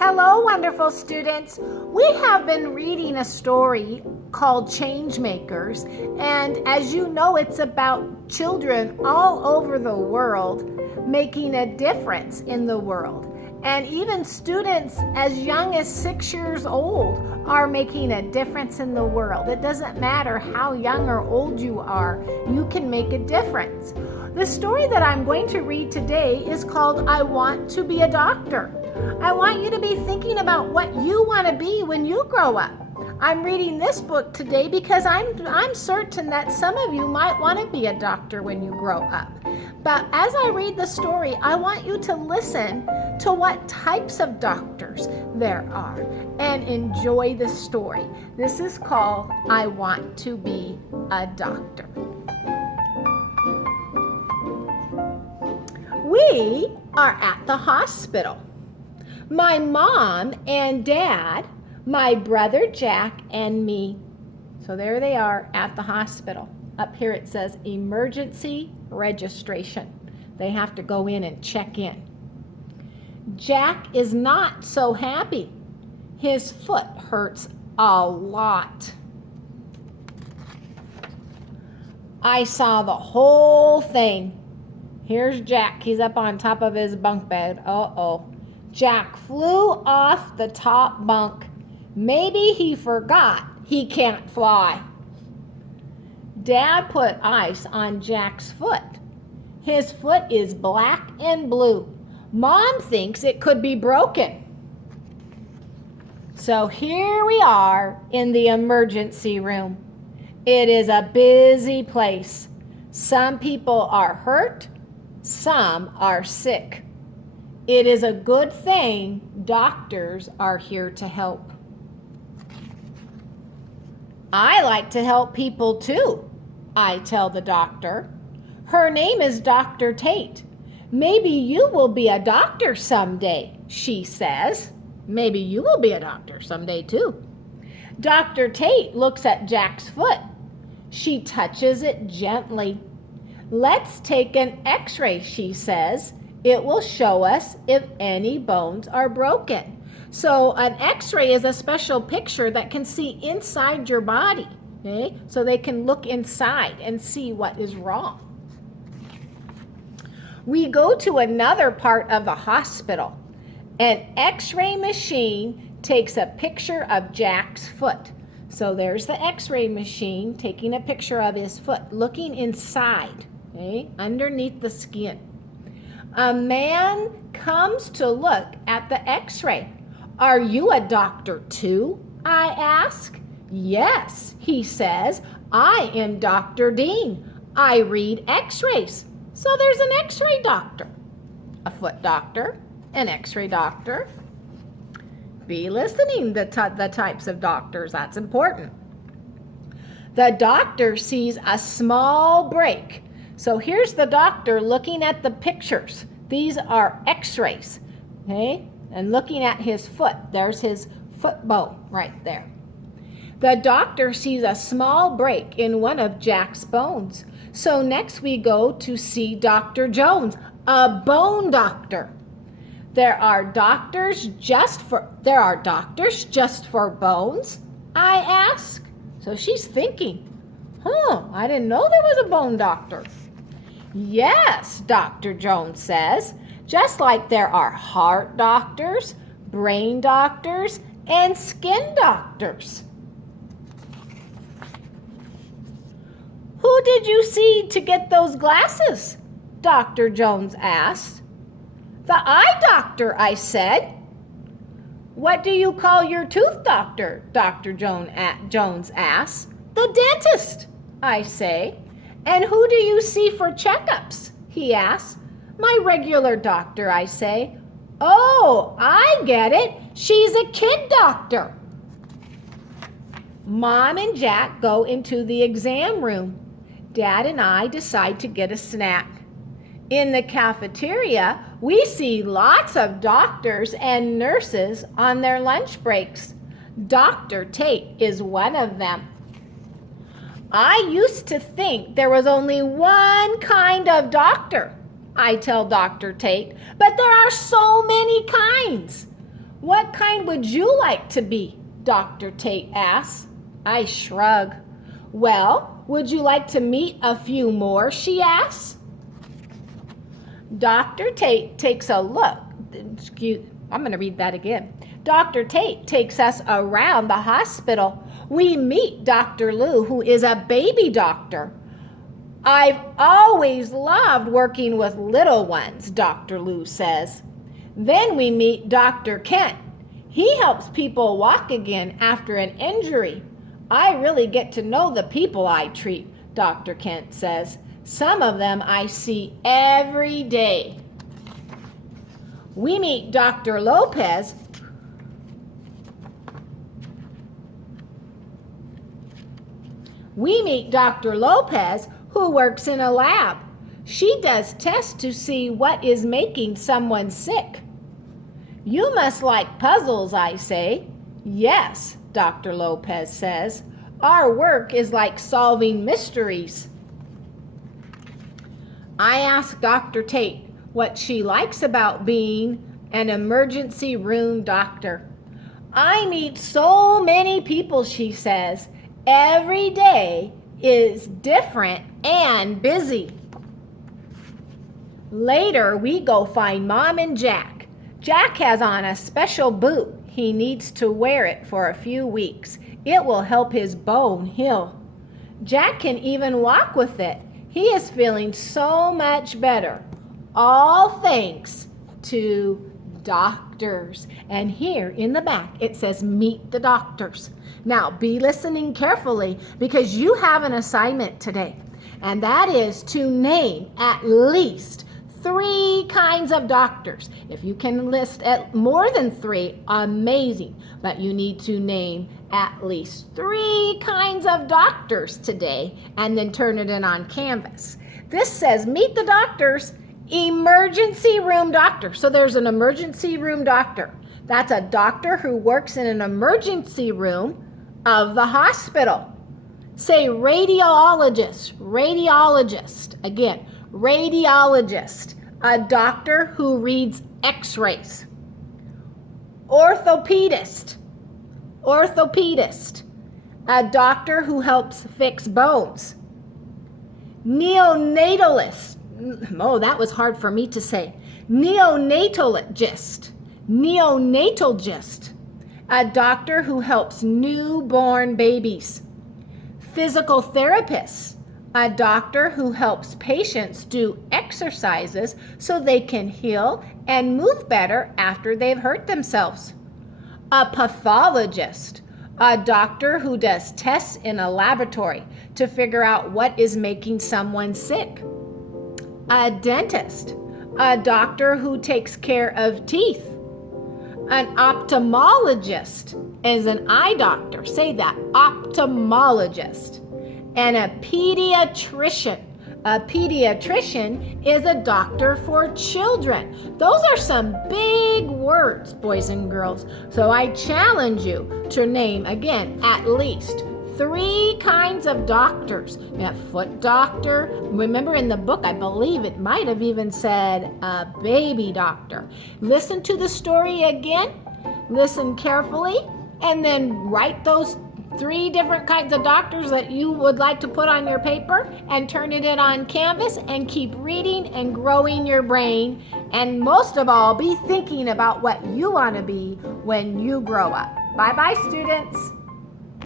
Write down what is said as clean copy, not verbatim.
Hello, wonderful students. We have been reading a story called Changemakers, and as you know, it's about children all over the world making a difference in the world. And even students as young as 6 years old are making a difference in the world. It doesn't matter how young or old you are, you can make a difference. The story that I'm going to read today is called I Want to Be a Doctor. I want you to be thinking about what you want to be when you grow up. I'm reading this book today because I'm certain that some of you might want to be a doctor when you grow up. But as I read the story, I want you to listen to what types of doctors there are and enjoy the story. This is called I Want to Be a Doctor. We are at the hospital. My mom and dad, my brother Jack, and me. So there they are at the hospital. Up here it says emergency registration. They have to go in and check in. Jack is not so happy. His foot hurts a lot. I saw the whole thing. Here's Jack. He's up on top of his bunk bed. Uh-oh. Jack flew off the top bunk. Maybe he forgot he can't fly. Dad put ice on Jack's foot. His foot is black and blue. Mom thinks it could be broken. So here we are in the emergency room. It is a busy place. Some people are hurt, some are sick. It is a good thing doctors are here to help. I like to help people too, I tell the doctor. Her name is Dr. Tate. Maybe you will be a doctor someday, she says. Maybe you will be a doctor someday too. Dr. Tate looks at Jack's foot. She touches it gently. Let's take an x-ray, she says. It will show us if any bones are broken. So an x-ray is a special picture that can see inside your body. Okay? So they can look inside and see what is wrong. We go to another part of the hospital. An x-ray machine takes a picture of Jack's foot. So there's the x-ray machine taking a picture of his foot, looking inside, okay, underneath the skin. A man comes to look at the x-ray. Are you a doctor too? I ask. Yes, he says. I am Dr. Dean. I read x-rays. So there's an x-ray doctor, a foot doctor, an x-ray doctor. Be listening to the types of doctors. That's important. The doctor sees a small break. So here's the doctor looking at the pictures. These are x-rays, okay? And looking at his foot. There's his foot bone right there. The doctor sees a small break in one of Jack's bones. So next we go to see Dr. Jones, a bone doctor. There are doctors just for bones? I ask. So she's thinking, I didn't know there was a bone doctor. Yes, Dr. Jones says, just like there are heart doctors, brain doctors, and skin doctors. Who did you see to get those glasses? Dr. Jones asked. The eye doctor, I said. What do you call your tooth doctor? Dr. Jones asked. The dentist, I say. And who do you see for checkups? He asks. My regular doctor, I say. Oh, I get it. She's a kid doctor. Mom and Jack go into the exam room. Dad and I decide to get a snack. In the cafeteria, we see lots of doctors and nurses on their lunch breaks. Dr. Tate is one of them. I used to think there was only one kind of doctor, I tell Dr. Tate, but there are so many kinds. What kind would you like to be? Dr. Tate asks. I shrug. Well, would you like to meet a few more? She asks. Dr. Tate takes a look. I'm going to read that again. Dr. Tate takes us around the hospital. We meet Dr. Lou, who is a baby doctor. I've always loved working with little ones, Dr. Lou says. Then we meet Dr. Kent. He helps people walk again after an injury. I really get to know the people I treat, Dr. Kent says. Some of them I see every day. We meet Dr. Lopez. We meet Dr. Lopez, who works in a lab. She does tests to see what is making someone sick. You must like puzzles, I say. Yes, Dr. Lopez says. Our work is like solving mysteries. I ask Dr. Tate what she likes about being an emergency room doctor. I meet so many people, she says. Every day is different and busy. Later, we go find Mom and Jack. Jack has on a special boot. He needs to wear it for a few weeks. It will help his bone heal. Jack can even walk with it. He is feeling so much better. All thanks to doctors. And here in the back, it says meet the doctors. Now, be listening carefully because you have an assignment today. And that is to name at least 3 kinds of doctors. If you can list at more than 3, amazing. But you need to name at least 3 kinds of doctors today and then turn it in on Canvas. This says meet the doctors, emergency room doctor. So there's an emergency room doctor. That's a doctor who works in an emergency room of the hospital. Say radiologist, radiologist. Again, radiologist, a doctor who reads x-rays. Orthopedist, orthopedist, a doctor who helps fix bones. Neonatalist, oh, that was hard for me to say. Neonatalist, neonatalist, a doctor who helps newborn babies. Physical therapist, a doctor who helps patients do exercises so they can heal and move better after they've hurt themselves. A pathologist, a doctor who does tests in a laboratory to figure out what is making someone sick. A dentist, a doctor who takes care of teeth. An ophthalmologist is an eye doctor. Say that, ophthalmologist. And a pediatrician. A pediatrician is a doctor for children. Those are some big words, boys and girls. So I challenge you to name, again, at least 3 kinds of doctors. You have foot doctor. Remember in the book, I believe it might have even said a baby doctor. Listen to the story again. Listen carefully. And then write those 3 different kinds of doctors that you would like to put on your paper and turn it in on Canvas and keep reading and growing your brain. And most of all, be thinking about what you want to be when you grow up. Bye-bye, students.